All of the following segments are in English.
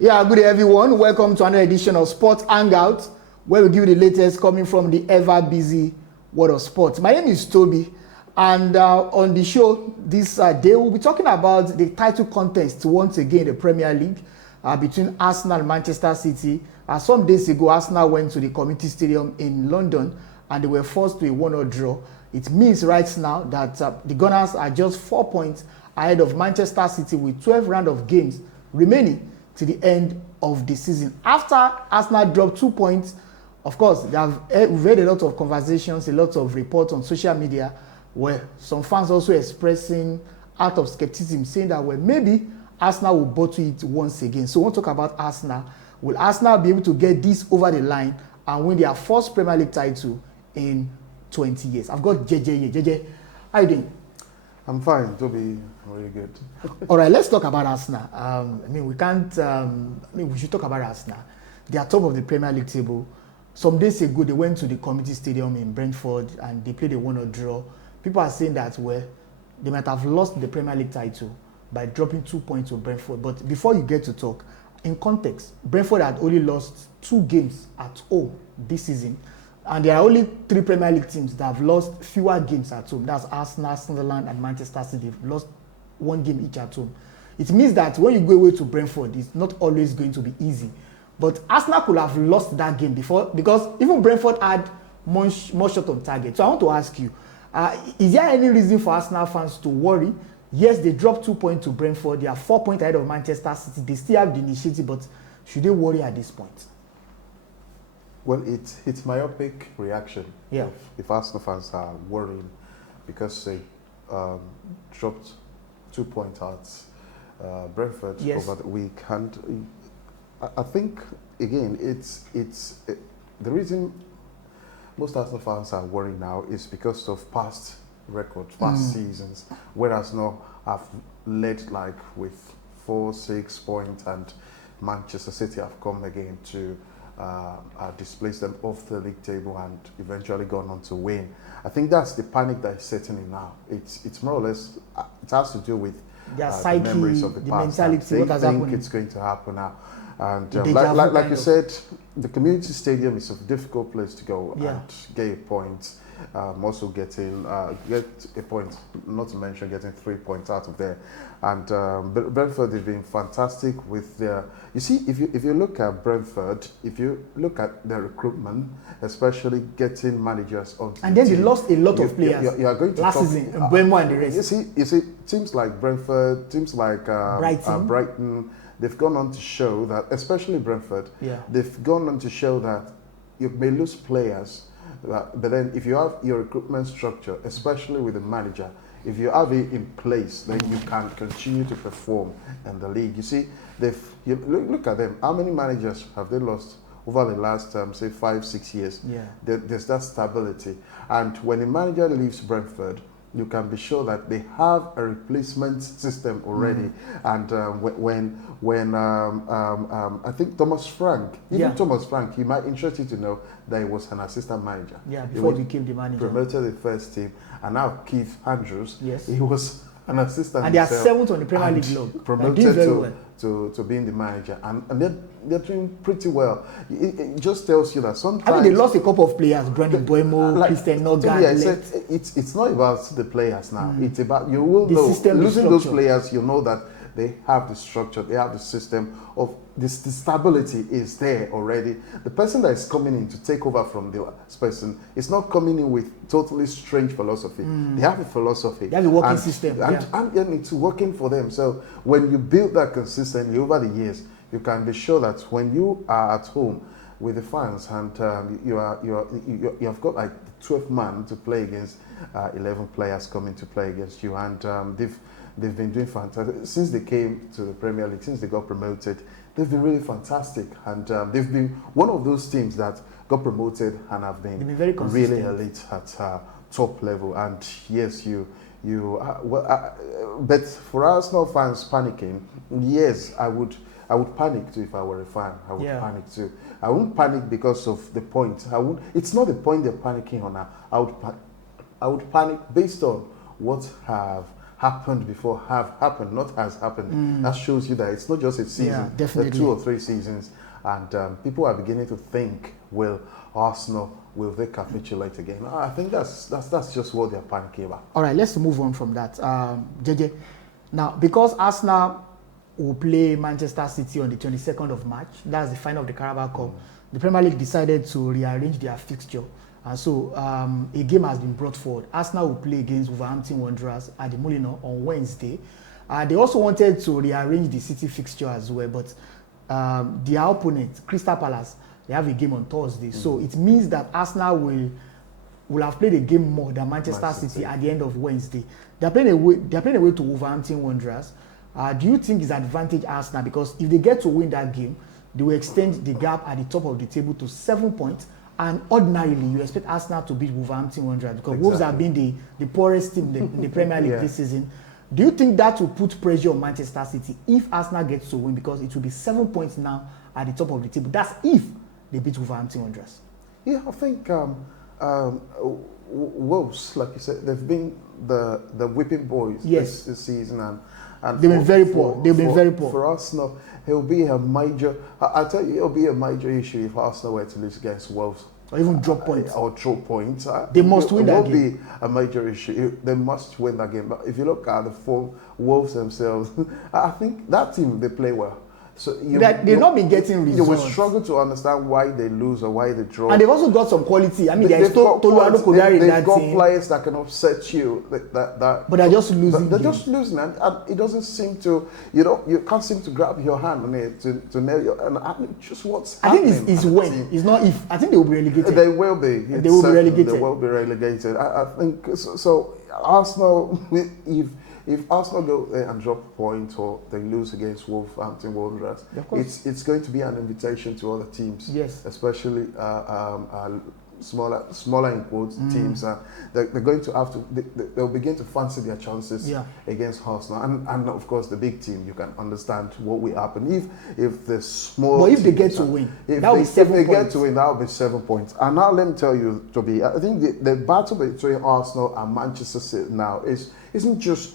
Yeah, good day everyone. Welcome to another edition of Sports Hangout, where we give you the latest coming from the ever busy world of sports. My name is Toby, and on the show this day we'll be talking about the title contest once again in the Premier League between Arsenal and Manchester City. Some days ago, Arsenal went to the Community Stadium in London and they were forced to a 1-1 draw. It means right now that the Gunners are just 4 points ahead of Manchester City with 12 rounds of games remaining to the end of the season. After Arsenal dropped 2 points, of course, we've heard a lot of conversations, a lot of reports on social media where some fans also expressing out of skepticism, saying that, well, maybe Arsenal will bottle it once again. So we'll talk about Arsenal. Will Arsenal be able to get this over the line and win their first Premier League title in 20 years? I've got JJ here. JJ, how are you doing? I'm fine, Toby. Really good. All right, let's talk about Arsenal. We should talk about Arsenal. They are top of the Premier League table. Some days ago, they went to the Community Stadium in Brentford and they played a 1-1 draw. People are saying that, well, they might have lost the Premier League title by dropping 2 points to Brentford. But before you get to talk, in context, Brentford had only lost 2 games at home this season. And there are only 3 Premier League teams that have lost fewer games at home. That's Arsenal, Sunderland, and Manchester City. They've lost 1 game each at home. It means that when you go away to Brentford, it's not always going to be easy. But Arsenal could have lost that game before, because even Brentford had more shot on target. So I want to ask you, is there any reason for Arsenal fans to worry? Yes, they dropped 2 points to Brentford. They are 4 points ahead of Manchester City. They still have the initiative, but should they worry at this point? Well, it's myopic reaction. Yeah. If Arsenal fans are worrying because they dropped 2 points at Brentford over the weekend, I think again it's the reason most Arsenal fans are worried now is because of past records, past seasons, where Arsenal have led like with 4-6 points, and Manchester City have come again to displaced them off the league table and eventually gone on to win. I think that's the panic that is setting in now. It's more or less, it has to do with their psyche, the memories of the past. mentality, what has happened. They think it's going to happen now. And like you said, the Community Stadium is a difficult place to go and get a point. Also get a point, not to mention getting 3 points out of there. And Brentford has been fantastic with their. You see, if you look at Brentford, if you look at their recruitment, especially getting managers on, and then they lost a lot of players. You are going to last season, Mbeumo and the rest. You see, teams like Brentford, teams like Brighton, they've gone on to show that, especially Brentford, they've gone on to show that you may lose players. But then if you have your recruitment structure, especially with the manager, if you have it in place, then you can continue to perform in the league. You see, look at them. How many managers have they lost over the last, say, 5-6 years? Yeah. There's that stability. And when a manager leaves Brentford, you can be sure that they have a replacement system already. And when I think Thomas Frank, Thomas Frank, he might interest you to know that he was an assistant manager. Yeah, before he became the manager. Promoted the first team, and now Keith Andrews, he was an assistant. And they are 7th on the Premier League log. Promoted to being the manager, and they're doing pretty well. It just tells you that sometimes. I mean, they lost a couple of players, Brandon Mbeumo, Christian Nogard. I said it's not about the players now. It's about, you will know, losing those players, you know that they have the structure, they have the system of this. The stability is there already. The person that is coming in to take over from the last person is not coming in with totally strange philosophy. They have a philosophy. They have a working system. And it's working for them. So when you build that consistently over the years, you can be sure that when you are at home with the fans and you have got like 12 man to play against 11 players coming to play against you, and they've been doing fantastic since they came to the Premier League, since they got promoted. They've been really fantastic, and they've been one of those teams that got promoted and have been very really elite at top level. And yes, but for Arsenal fans panicking, yes, I would panic too if I were a fan. I would panic too. I wouldn't panic because of the point. It's not the point they're panicking on now. I would panic based on what have happened before have happened, not has happened. That shows you that it's not just a season, definitely. 2 or 3 seasons. And people are beginning to think, will Arsenal, will they capitulate again? I think that's just what they're panicking about. All right, let's move on from that. JJ, now, because Arsenal will play Manchester City on the 22nd of March, that's the final of the Carabao Cup, the Premier League decided to rearrange their fixture. And so a game has been brought forward. Arsenal will play against Wolverhampton Wanderers at the Molineux on Wednesday. They also wanted to rearrange the City fixture as well, but their opponent, Crystal Palace, they have a game on Thursday. So it means that Arsenal will have played a game more than Manchester City at the end of Wednesday. They're playing away to Wolverhampton Wanderers. Do you think it's advantage Arsenal? Because if they get to win that game, they will extend the gap at the top of the table to 7 points. And ordinarily, you expect Arsenal to beat Wolverhampton Wanderers because Wolves have been the poorest team in the Premier League this season. Do you think that will put pressure on Manchester City if Arsenal gets to win? Because it will be 7 points now at the top of the table. That's if they beat Wolverhampton Wanderers. Yeah, I think Wolves, like you said, they've been the whipping boys this season, and they've been very poor. They've been very poor. For Arsenal, it'll be a major. I tell you, it'll be a major issue if Arsenal were to lose against Wolves. Or even drop points. Or drop points. They must win that game. It will be a major issue. They must win that game. But if you look at the form, Wolves themselves, I think that team, they play well. So they've not been getting results. You will struggle to understand why they lose or why they draw. And they've also got some quality. I mean, they've got Kodari in that team. They've got players that can upset you. But they're just losing. They're just losing, and it doesn't seem to. You can't seem to grab your hand on it to nail your. And I mean, just what's happening. I think it's when. It's not if. I think they will be relegated. They will be. They will be relegated. They will be relegated. I think so. Arsenal, if Arsenal go there and drop a point or they lose against Wolverhampton Wanderers, it's going to be an invitation to other teams, especially smaller in quotes teams. They're going to have to. They'll begin to fancy their chances against Arsenal, and of course the big team. You can understand what will happen if the small. But if they get to win, that will be 7 points. If they get to win, that will be 7 points. And now let me tell you, Toby, I think the battle between Arsenal and Manchester City now isn't just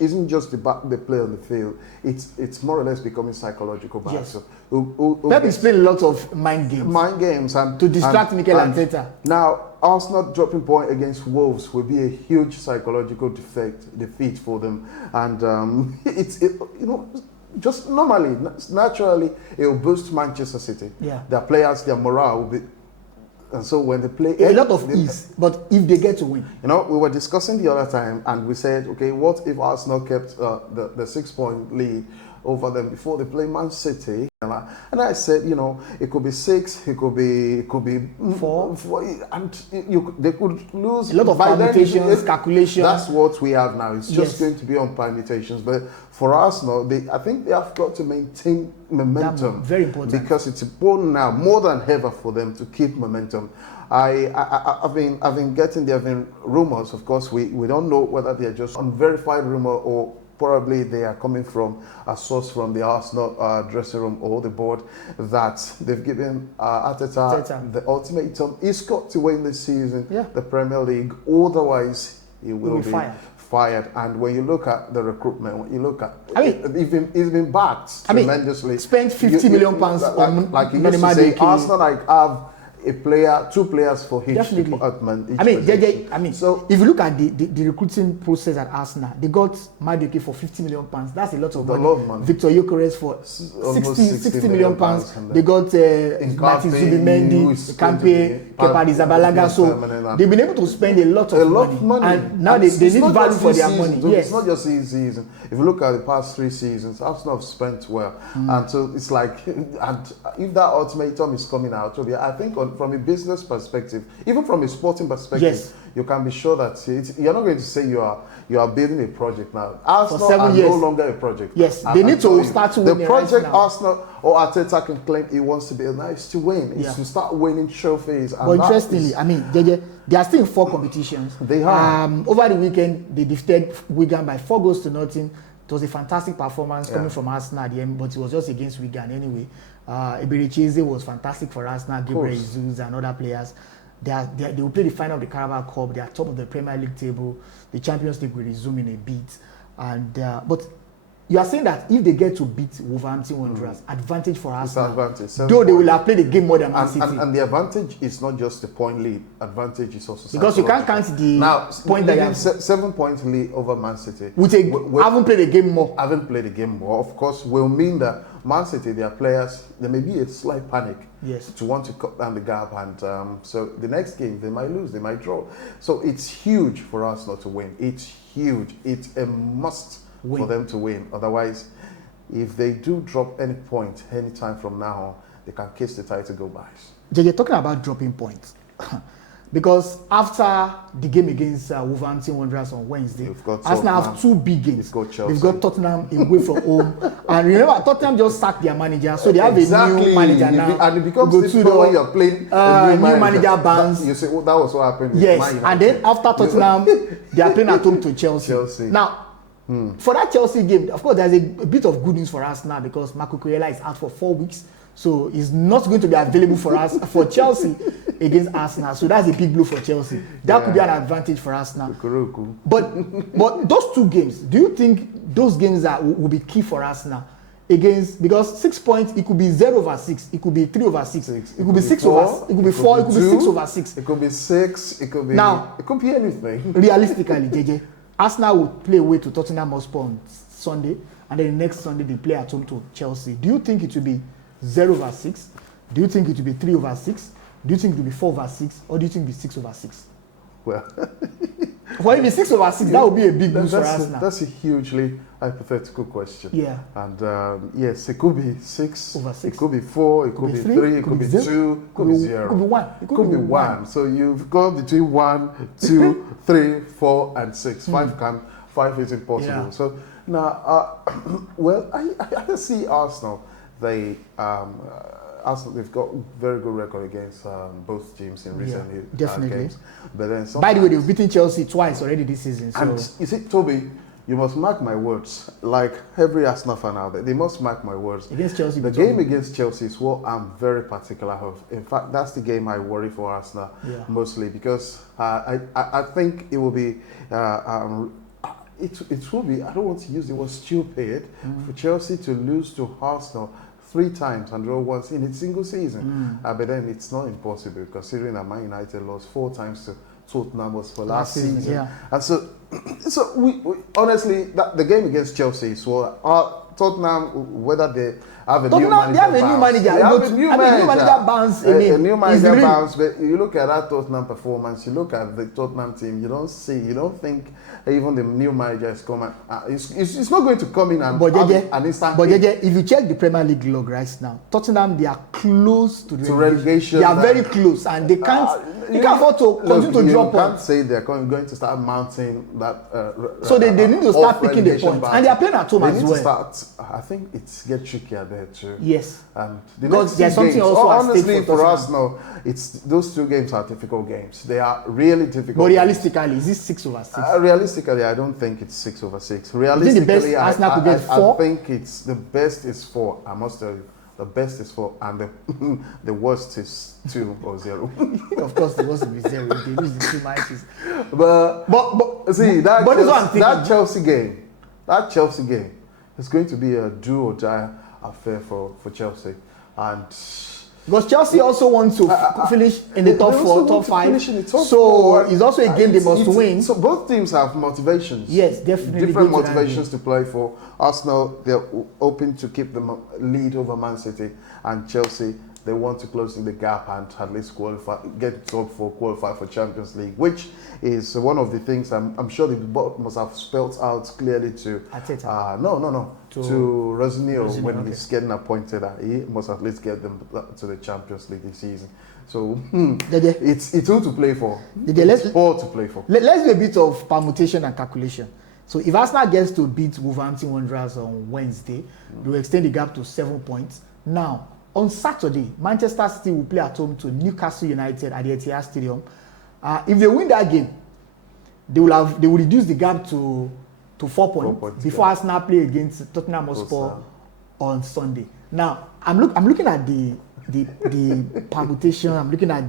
the play on the field. It's more or less becoming psychological battle. Yes. Pep is playing a lot of mind games and to distract Mikel Arteta. Now Arsenal dropping point against Wolves will be a huge psychological defeat for them, and just normally, naturally, it will boost Manchester City. Their players, their morale will be. And so when they play... A lot of ease, but if they get to win. We were discussing the other time and we said, okay, what if Arsenal kept the 6-point lead over them before they play Man City? And I said, it could be 6, it could be 4, and they could lose. A lot of permutations, calculations. That's what we have now. It's just going to be on permutations. But for Arsenal, I think they have got to maintain momentum. That's very important. Because it's important now, more than ever, for them to keep momentum. I've been getting there have been rumors. Of course, we don't know whether they're just unverified rumor or probably they are coming from a source from the Arsenal dressing room or the board that they've given Arteta the ultimatum. He's got to win this season, the Premier League, otherwise he will be fired. And when you look at the recruitment, when you look at, he's been backed tremendously. Spent £50 million on like you used to say, Arsenal have two players for each department. So if you look at the recruiting process at Arsenal, they got Madueke for £50 million. That's a lot of money. Victor Gyökeres for 60 million pounds. They got Martin Zubimendi, Kampe, Kepa Arrizabalaga. So they've been able to spend a lot of money. And now they need value for their money. It's not just this season. If you look at the past 3 seasons, Arsenal have spent well. And so it's like, and if that ultimatum is coming out, I think from a business perspective, even from a sporting perspective, you can be sure that you're not going to say you are building a project now. Arsenal are no longer a project. They need to start to win. The project Arsenal or Arteta can claim he wants to build now is to win. It's to start winning trophies. But interestingly, they are still in 4 competitions. They are. Over the weekend, they defeated Wigan by 4 goals to nothing. It was a fantastic performance coming from Arsenal at the end, but it was just against Wigan anyway. Ebericheze was fantastic for Arsenal, Gabriel Jesus and other players. They will play the final of the Carabao Cup. They are top of the Premier League table. The Champions League will resume in a bit. And but you are saying that if they get to beat Wolverhampton Wanderers, advantage for Arsenal. Though they will have played the game more than Man City. And the advantage is not just the point lead. Advantage is also because you can't count the point that you have. 7 point lead over Man City. Haven't played the game more. Haven't played the game more. Of course, will mean that Man City, their players, there may be a slight panic. Yes. To want to cut down the gap, and so the next game they might lose, they might draw. So it's huge for us not to win. It's huge. It's a must for them to win. Otherwise, if they do drop any point any time from now on, they can kiss the title goodbyes. JJ, talking about dropping points, because after the game against Wolverhampton Wanderers on Wednesday, Arsenal have 2 big games. They've got Tottenham away from home, and remember Tottenham just sacked their manager, so they have a new manager now. And it becomes difficult when you're playing a new manager bans. You say, oh, that was what happened. Yes, and then after Tottenham, they are playing at home to Chelsea. Now. For that Chelsea game, of course, there's a bit of good news for us now because Marco Cucurella is out for 4 weeks, so he's not going to be available for us for Chelsea against Arsenal. So that's a big blow for Chelsea. That could be an advantage for us now. But those 2 games, do you think those games will be key for us now? Against, because 6 points, it could be 0/6, it could be 3/6, it could be 6/4, it could be 4, it could be 6/6. It could be 6, it could be now. It could be anything. Realistically, JJ. Arsenal will play away to Tottenham Hotspur on Sunday, and then next Sunday they play at home to Chelsea. Do you think it will be 0/6? Do you think it will be 3/6? Do you think it will be 4/6? Or do you think it will be 6/6? Well, well, if it's 6/6, that would be a big boost for Arsenal. That's a hugely hypothetical question. Yeah. And yes, it could be 6/6. It could be 4. It could be 3. It could be 2. It could be 0. It could be 1. It could be 1. So you've got between 1, 2, 3, 4, and 6. 5 is impossible. Yeah. So now, well, I see Arsenal. Arsenal, they've got very good record against both teams in recent games. But then, by the way, they've beaten Chelsea twice already this season. So. And you see, Toby, you must mark my words. Like every Arsenal fan out there, they must mark my words. Against Chelsea, the game against Chelsea is what I'm very particular of. In fact, that's the game I worry for Arsenal mostly because I think it will be. It will be. I don't want to use the word stupid for Chelsea to lose to Arsenal 3 times and draw once in a single season. But then it's not impossible considering that Man United lost 4 times to Tottenham was for last season. Yeah. And so we honestly, the game against Chelsea is what Tottenham, whether they have a new manager, they have a new manager. A new manager bounce. But you look at that Tottenham performance, you look at the Tottenham team, you don't think even the new manager is coming. It's not going to come in and an instant. But if you check the Premier League log right now, Tottenham, they are close to relegation. They are very close, and they can't. You can't afford to continue to drop points. You can't say they're going to start mounting that. So they need to start picking the points, and they are playing at home as well. I think it's get trickier there too. Yes. And because there's something games, also honestly for us now, it's those 2 games are difficult games. They are really difficult. But realistically, is this 6/6? Realistically, I don't think it's 6/6. Realistically, I think it's the best is 4. I must tell you. The best is 4, and the worst is 2 or 0. Of course, the worst will be 0 if they lose the 2 matches. But see that Chelsea game is going to be a do or die affair for Chelsea, and because Chelsea also wants to finish in the top 4, top 5. So it's also a game they must win. So both teams have motivations. Yes, definitely. Different motivations to play for. Arsenal, they're hoping to keep the lead over Man City, and Chelsea, they want to close in the gap and at least get top 4, qualify for Champions League, which is one of the things I'm sure the board must have spelled out clearly to Arteta. To Rosnio when he's getting appointed. He must at least get them to the Champions League this season. So it's all to play for. It's all to play for. Let's do a bit of permutation and calculation. So if Arsenal gets to beat Wolverhampton Wanderers on Wednesday, they will extend the gap to 7 points. Now, on Saturday, Manchester City will play at home to Newcastle United at the HEATS Stadium. If they win that game, they will reduce the gap to 4 points before Arsenal play against Tottenham Hotspur on Sunday. Now, I'm looking at the the permutation. I'm looking at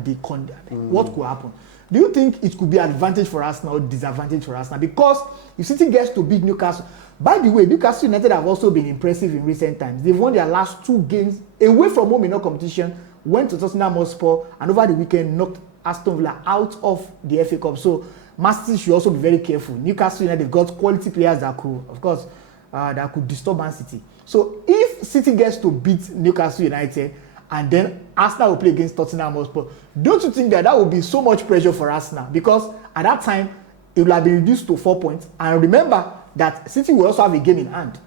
what could happen. Do you think it could be advantage for Arsenal or disadvantage for Arsenal? Because if City gets to beat Newcastle, by the way, Newcastle United have also been impressive in recent times. They've won their last 2 games away from home in no competition, went to Tottenham Hotspur, and over the weekend knocked Aston Villa out of the FA Cup. So Man City should also be very careful. Newcastle United got quality players that could, of course, that could disturb Man City. So if City gets to beat Newcastle United and then Arsenal will play against Tottenham Hotspur, don't you think that will be so much pressure for Arsenal? Because at that time, it will have been reduced to 4 points. And remember that City will also have a game in hand.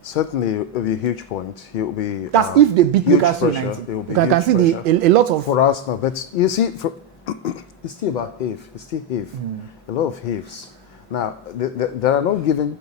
Certainly, it will be a huge point. It will be. That's if they beat Newcastle United. You can see a lot of for Arsenal, but you see, it's still about if. It's still if. A lot of ifs. Now, there are not given.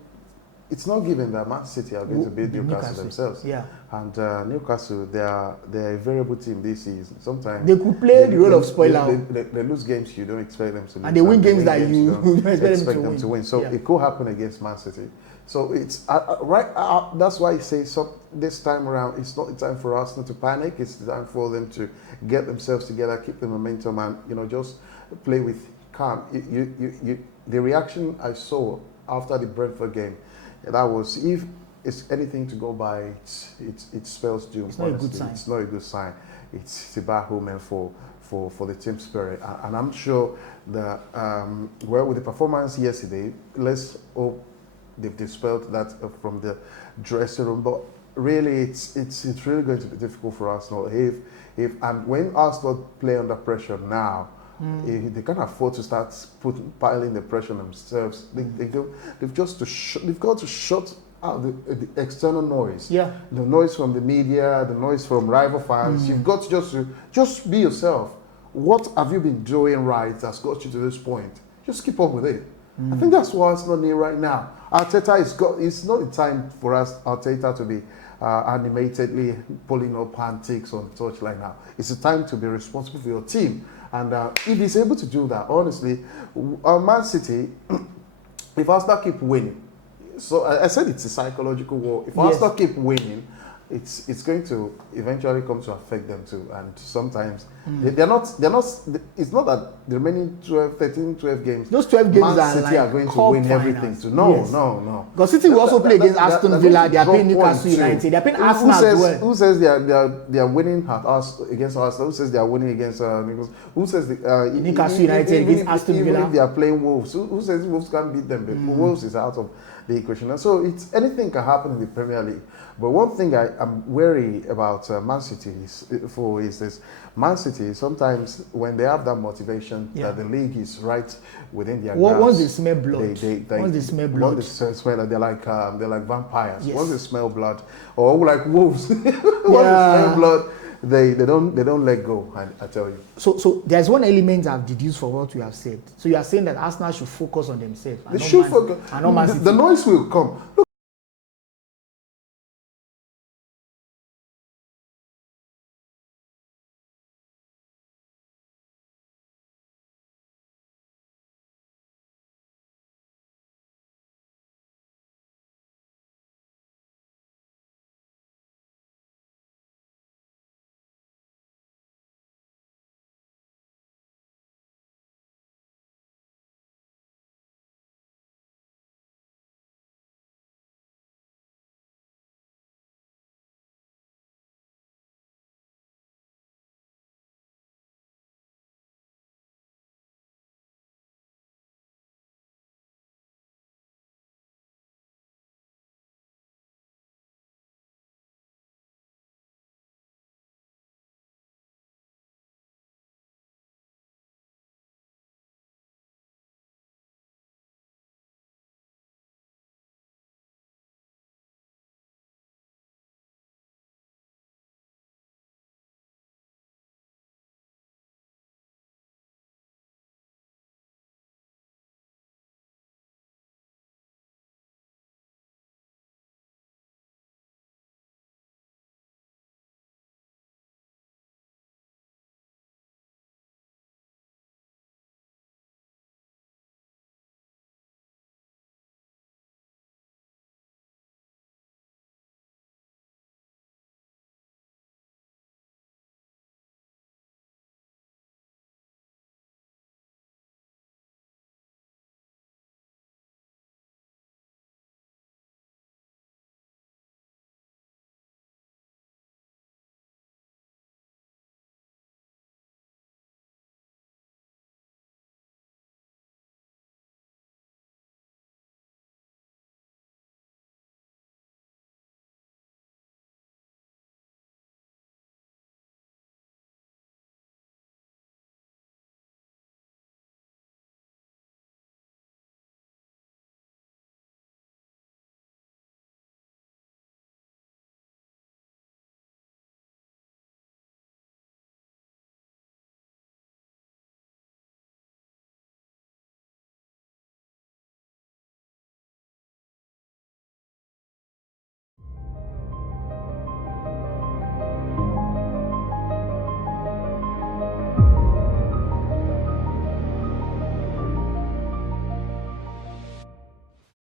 It's not given that Man City are going to beat Newcastle themselves. Yeah. And Newcastle, they are a variable team this season. Sometimes they could play the role of spoiler. They lose games you don't expect them to lose. And they win games that you don't expect them to win. So it could happen against Man City. So it's that's why I say this time around, it's not the time for Arsenal to panic. It's the time for them to get themselves together, keep the momentum, and just play with calm. The reaction I saw after the Brentford game, that was, if it's anything to go by, it spells doom. It's not a good sign. It's not a good sign. It's a bad omen for the team spirit. And I'm sure that with the performance yesterday, let's hope they've dispelled that from the dressing room. But really, it's really going to be difficult for Arsenal and when Arsenal play under pressure now. They can't afford to start piling the pressure on themselves. They've got to shut out the external noise. Yeah. The noise from the media, the noise from rival fans. You've got to just be yourself. What have you been doing right that's got you to this point? Just keep up with it. I think that's what Arsenal need right now. Arteta it's not the time for Arteta to be animatedly pulling up antics on the touchline now. It's the time to be responsible for your team. And if he's able to do that, honestly, Man City, if Arsenal keep winning, so I said it's a psychological war. If Arsenal keep winning, it's going to eventually come to affect them too. And sometimes they're not. It's not that the remaining 12 games. Those 12 games Man City are going to win everything too. No. Because City will also play against Aston Villa. They are playing Newcastle United. They are playing Arsenal as well. Who says they are winning against Arsenal? Who says they are winning against Newcastle? Who says Newcastle United against Aston Villa? Even if they are playing Wolves, who says Wolves can't beat them? Wolves is out of the equation. And so anything can happen in the Premier League. But one thing I'm wary about Man City is this. Man City, sometimes when they have that motivation that the league is right within their grasp, once they smell blood, once they smell they're like vampires. Yes. Once they smell blood, or like wolves, once they smell blood, they don't let go. I tell you. So there's one element I've deduced from what you have said. So you are saying that Arsenal should focus on themselves. They should focus. And not Man City. The noise will come.